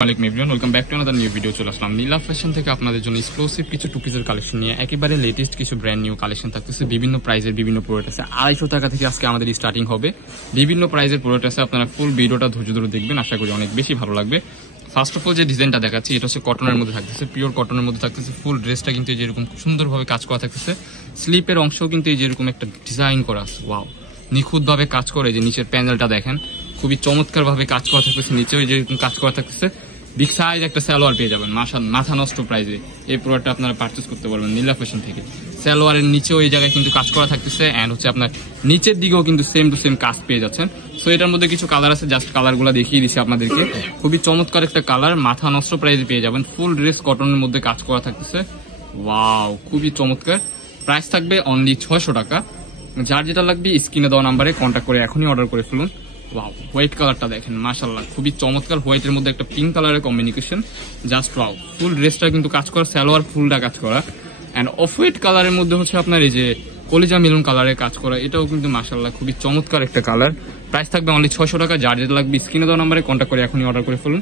আসসালামু আলাইকুম everyone, welcome back to another new video. চলে আসলাম নীলা ফ্যাশন থেকে আপনাদের জন্য এক্সক্লুসিভ কিছু টু পিসের কালেকশন নিয়ে। একেবারে লেটেস্ট কিছু ব্র্যান্ড নিউ কালেকশন থাকতেছে, বিভিন্ন প্রাইজের বিভিন্ন প্রোডাক্ট আছে। 250 টাকা থেকে আজকে আমাদের স্টার্টিং হবে। বিভিন্ন প্রাইজের প্রোডাক্ট আছে, আপনারা ফুল ভিডিওটা ধৈর্য ধরে দেখবেন, আশা করি অনেক বেশি ভালো লাগবে। ফার্স্ট অফ অল যে ডিজাইনটা দেখাচ্ছি, এটা হচ্ছে কটনের মধ্যে থাকতেছে, পিওর কটনের মধ্যে থাকতেছে। ফুল ড্রেসটা কিন্তু এই যেরকম সুন্দরভাবে কাজ করা থাকতেছে, স্লিপের অংশও কিন্তু এই যেরকম একটা ডিজাইন করা আছে। ওয়াও, নিখুঁতভাবে কাজ করে। যে নিচের প্যানেলটা দেখেন, খুবই চমৎকার ভাবে কাজ করা থাকতেছে। নিচেও যেরকম কাজ করা থাকতেছে, বিগ সাইজ একটা সালোয়ার পেয়ে যাবেন মাথা নষ্ট প্রাইসে। এই প্রোডাক্টটা আপনারা পারচেজ করতে পারবেন নীলা ফ্যাশন থেকে। সালোয়ারের নিচেও এই জায়গায় কিন্তু কাজ করা থাকতেছে, এন্ড হচ্ছে আপনার নিচের দিকেও কিন্তু সেম টু সেম কাজ পেয়ে যাচ্ছেন। সো এটার মধ্যে কিছু কালার আছে, জাস্ট কালারগুলো দেখিয়ে দিচ্ছি আপনাদেরকে। খুবই চমৎকার একটা কালার, মাথা নষ্ট প্রাইসে পেয়ে যাবেন। ফুল ড্রেস কটনের মধ্যে কাজ করা থাকতেছে। ওয়াও, খুবই চমৎকার। প্রাইস থাকবে অনলি 600 টাকা। যার যেটা লাগবে স্ক্রিনে দেওয়া নাম্বারে কন্ট্যাক্ট করে এখনই অর্ডার করে ফেলুন। ওয়াও, হোয়াইট কালারটা দেখেন, মাশাআল্লাহ খুবই চমৎকার। হোয়াইটের মধ্যে একটা পিঙ্ক কালারের কম্বিনেশন, জাস্ট ওয়াও। ফুল ড্রেসটা কিন্তু কাজ করা, সালোয়ার ফুলটা কাজ করা, এন্ড অফ হোয়াইট কালারের মধ্যে হচ্ছে আপনার এই যে কলিজা মেরুন কালারের কাজ করা। এটাও কিন্তু মাশাআল্লাহ খুবই চমৎকার একটা কালার। প্রাইস থাকবে অনলি 600 টাকা। যার যেটা লাগবে স্ক্রিনে দেওয়া নাম্বারে কন্ট্যাক্ট করে এখনই অর্ডার করে ফেলুন।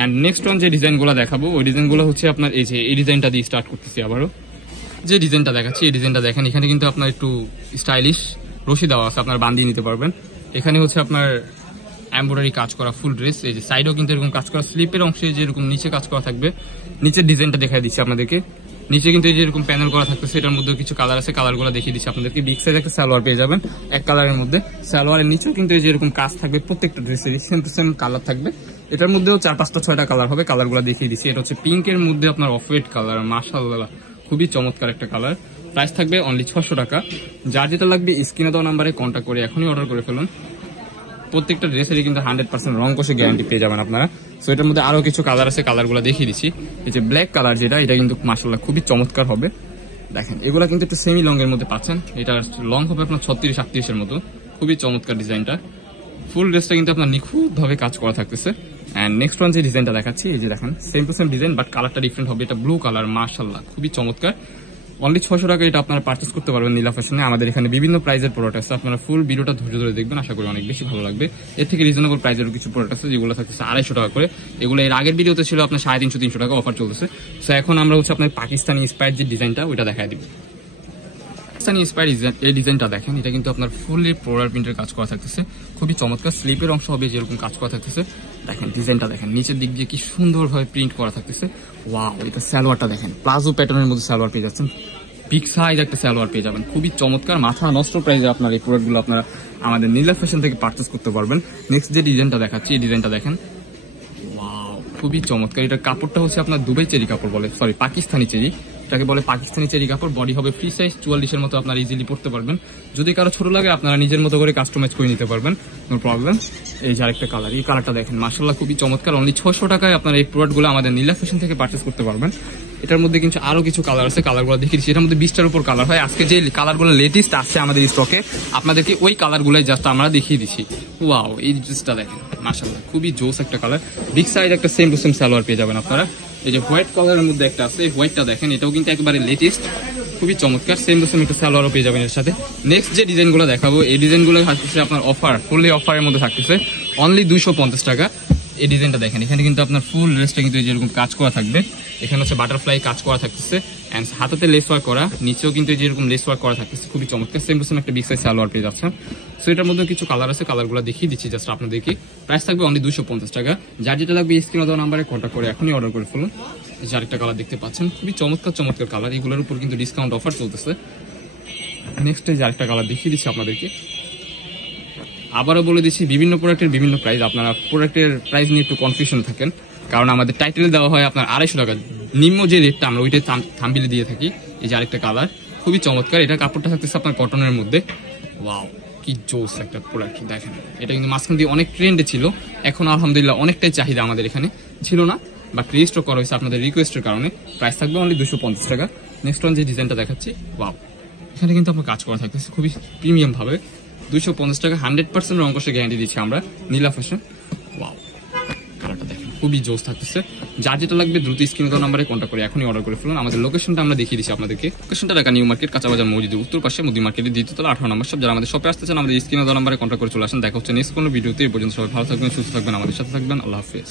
এন্ড নেক্সট অন যে ডিজাইনগুলো দেখাবো, ওই ডিজাইনগুলো হচ্ছে আপনার এই যে এই ডিজাইনটা দিয়ে স্টার্ট করতেছি আবারও। যে ডিজাইনটা দেখাচ্ছি, এই ডিজাইনটা দেখেন, এখানে কিন্তু আপনার একটু স্টাইলিশ রশি দেওয়া আছে, আপনার বান্ধিয়ে নিতে পারবেন। এখানে হচ্ছে আপনার এমব্রয়ডারি কাজ করা ফুল ড্রেস। এই যে সাইডেও কিন্তু এরকম কাজ করা, স্লিপের অংশে যেরকম নিচে কাজ করা থাকবে। নিচের ডিজাইনটা দেখাই দিচ্ছি আপনাদেরকে। নিচে কিন্তু এই যে এরকম প্যানেল করা থাকতেছে, এটার মধ্যে কিছু কালার আছে, কালারগুলো দেখিয়ে দিচ্ছি আপনাদেরকে। বিগ সাইজ একটা সালোয়ার পেয়ে যাবেন এক কালারের মধ্যে। সালোয়ারের নিচেও কিন্তু এই যে এরকম কাজ থাকবে, প্রত্যেকটা ড্রেসের সেম টু সেম কালার থাকবে। এটার মধ্যেও 4-5-6টা কালার হবে, কালারগুলো দেখিয়ে দিচ্ছি। এটা হচ্ছে পিঙ্কের মধ্যে আপনার অফ হোয়াইট কালার, মাশাআল্লাহ খুবই চমৎকার একটা কালার। প্রাইস থাকবে অনলি 600 টাকা। যার যেটা লাগবে স্ক্রিনে দেওয়া নাম্বারে কন্ট্যাক্ট করে এখনই অর্ডার করে ফেলুন। প্রত্যেকটা ড্রেসেরই কিন্তু 100% রং কষে গ্যারান্টি পেয়ে যাবেন আপনারা। সো এটার মধ্যে আরো কিছু কালার আছে, কালারগুলো দেখিয়ে দিচ্ছি। এই যে ব্ল্যাক কালার যেটা, এটা কিন্তু মাশাআল্লাহ খুবই চমৎকার হবে। দেখেন, এগুলা কিন্তু একটু সেমি লং এর মধ্যে পাচ্ছেন। এটা লং হবে আপনার 36-38 এর মতো। খুবই চমৎকার ডিজাইনটা। ফুল ড্রেসটা কিন্তু আপনার নিখুঁত ভাবে কাজ করা থাকতেছে। এন্ড নেক্সট ওয়ান যে ডিজাইনটা দেখাচ্ছি, এই যে দেখেন, same to same design, but কালারটা ডিফারেন্ট হবে। এটা ব্লু কালার, মাশাআল্লাহ খুবই চমৎকার। অনলি 600 টাকা এটা আপনারা পারচেস করতে পারবেন নীলা ফ্যাশনে। আমাদের এখানে বিভিন্ন প্রাইজের প্রোডাক্ট আছে, আপনারা ফুল ভিডিওটা ধৈর্য ধরে দেখবেন, আশা করি অনেক বেশি ভালো লাগবে। এর থেকে রিজনেবল প্রাইজের কিছু প্রোডাক্ট আছে, যেগুলো থাকতেছে 250 টাকা করে। এগুলো এর আগের ভিডিওতে ছিল আপনার 350-300 টাকা অফার চলতেছে। সো এখন আমরা হচ্ছে আপনার পাকিস্তানি ইন্সপায়ার্ড যে ডিজাইনটা, ওইটা দেখাই দিব। পাকিস্তানি ইন্সপায়ার্ড এই ডিজাইনটা দেখেন, এটা কিন্তু আপনার ফুললি ফ্লোরাল প্রিন্টের কাজ করা থাকতেছে, খুবই চমৎকার। স্লিপের অংশ হবে যেরকম কাজ করা থাকতেছে। দেখেন ডিজাইনটা দেখেন, নিচের দিক দিয়ে কি সুন্দরভাবে প্রিন্ট করা থাকতেছে। ওয়াও, এটা সালোয়ারটা দেখেন, প্লাজো প্যাটার্নের মধ্যে সালোয়ার পেয়ে যাচ্ছেন। বিগ সাইজ একটা সালোয়ার পেয়ে যাবেন, খুবই চমৎকার। মাথা নষ্ট প্রাইসে আপনার এই প্রোডাক্টগুলো আপনারা আমাদের নীলা ফ্যাশন থেকে পারচেস করতে পারবেন। নেক্সট যে ডিজাইনটা দেখাচ্ছি, এই ডিজাইনটা দেখেন, ওয়াও খুবই চমৎকার। এটার কাপড়টা হচ্ছে আপনার দুবাই চেরি কাপড় বলে, সরি পাকিস্তানি চেরি, এটাকে বলে পাকিস্তানি চেরি কাপড়। বডি হবে ফ্রি সাইজ 44 এর মতো, আপনারা ইজিলি পড়তে পারবেন। যদি কারো ছোট লাগে আপনারা নিজের মতো করে কাস্টমাইজ করে নিতে পারবেন, নো প্রবলেম। এই যে আরেকটা কালার, এই কালারটা দেখেন, মাশাআল্লাহ খুবই চমৎকার। অনলি 600 টাকায় আপনারা এই প্রোডাক্টগুলো আমাদের নীলা ফ্যাশন থেকে পারচেস করতে পারবেন। এটার মধ্যে কিন্তু আরো কিছু কালার আছে, কালারগুলো দেখিয়ে দিচ্ছি। এটার মধ্যে 20টার উপর কালার হয়। আজকে যে কালারগুলো লেটেস্ট আসছে আমাদের স্টকে, আপনাদেরকে ওই কালারগুলোই জাস্ট আমরা দেখিয়ে দিচ্ছি। ওয়াও, এই ড্রেসটা দেখেন, মাশাআল্লাহ খুবই জোস একটা কালার। বিগ সাইজ একটা সেম টু সেম সালোয়ার পেয়ে যাবেন আপনারা। এই যে হোয়াইট কালারের মধ্যে একটা আছে, হোয়াইটটা দেখেন, এটাও কিন্তু একেবারে লেটেস্ট, খুবই চমৎকার। সেম টু সেম একটা সালোয়ারও পেয়ে যাবেন এর সাথে। নেক্সট যে ডিজাইনগুলো দেখাবো, এই ডিজাইনগুলো থাকতেছে আপনার অফার, ফুললি অফারের মধ্যে থাকতেছে অনলি 250 টাকা। এই ডিজাইনটা দেখেন, এখানে কিন্তু আপনার ফুল ড্রেসটা কিন্তু যেরকম কাজ করা থাকবে, এখানে হচ্ছে বাটারফ্লাই কাজ করা থাকতেছে, এন্ড হাতাতে লেস ওয়ার্ক করা, নিচেও কিন্তু যেরকম লেস ওয়ার্ক করা থাকতেছে, খুবই চমৎকার। সেম টু সেম একটা বিগ সাইজ সালোয়ার পেয়ে যাচ্ছে। সো এটার মধ্যে কিছু কালার আছে, কালারগুলো দেখিয়ে দিচ্ছি জাস্ট আপনাদেরকে। প্রাইস থাকবে অনলি 250 টাকা। যার যেটা লাগবে স্ক্রিনে দেওয়া নাম্বারে কন্ট্যাক্ট করে এখনই অর্ডার করে ফেলুন। এই যে আরেকটা কালার দেখতে পাচ্ছেন, খুবই চমৎকার চমৎকার কালার, এগুলোর উপর কিন্তু ডিসকাউন্ট অফার চলতেছে। নেক্সট এই যে আরেকটা কালার দেখিয়ে দিচ্ছি আপনাদেরকে। আবারও বলে দিচ্ছি, বিভিন্ন প্রোডাক্টের বিভিন্ন প্রাইস, আপনারা প্রোডাক্টের প্রাইস নিয়ে একটু কনফিউশন থাকেন, কারণ আমাদের টাইটেল দেওয়া হয় আপনার 250 টাকা, নিম্ন যে রেটটা আমরা ওইটাই থাম্বনেলে দিয়ে থাকি। এই যে আরেকটা কালার, খুবই চমৎকার। এটা কাপড়টা থাকতেছে আপনার কটনের মধ্যে। ওয়াও, কি জোস একটা প্রোডাক্ট দেখেন। এটা কিন্তু মাঝখান দিয়ে অনেক ট্রেন্ডে ছিল, এখন আলহামদুলিল্লাহ অনেকটাই চাহিদা আমাদের এখানে ছিল না, বাট রেজিস্টার করা হয়েছে আপনাদের রিকোয়েস্টের কারণে। প্রাইস থাকবে অনলি 250 টাকা। নেক্সট ওয়ান যে ডিজাইনটা দেখাচ্ছি, ওয়াও, এখানে কিন্তু আপনার কাজ করা থাকতেছে খুবই প্রিমিয়াম ভাবে। 250 টাকা, 100% রং কষে গ্যারান্টি দিচ্ছি আমরা নীলা ফ্যাশন। ওয়াও, কালারটা দেখেন, খুবই জোস থাকতেছে। যার যেটা লাগবে দ্রুত স্ক্রিনে দেওয়া নাম্বারে কন্ট্যাক্ট করে এখনই অর্ডার করে ফেলুন। আমাদের লোকেশনটা আমরা দেখিয়ে দিচ্ছি আপনাদেরকে। লোকেশনটা ঢাকা নিউ মার্কেট, কাঁচাবাজার মসজিদের উত্তর পাশে, মুদি মার্কেটের 2য় তলা 18 নম্বর শপ। যারা আমাদের শপে আসতে চান আমাদের স্ক্রিনে দেওয়া নাম্বারে কন্ট্যাক্ট করে চলে আসেন। দেখা হচ্ছে নেক্সট কোনো ভিডিওতে। এই পর্যন্ত সবাই ভালো থাকবেন, সুস্থ থাকবেন, আমাদের সাথে থাকবেন। আল্লাহ হাফেজ।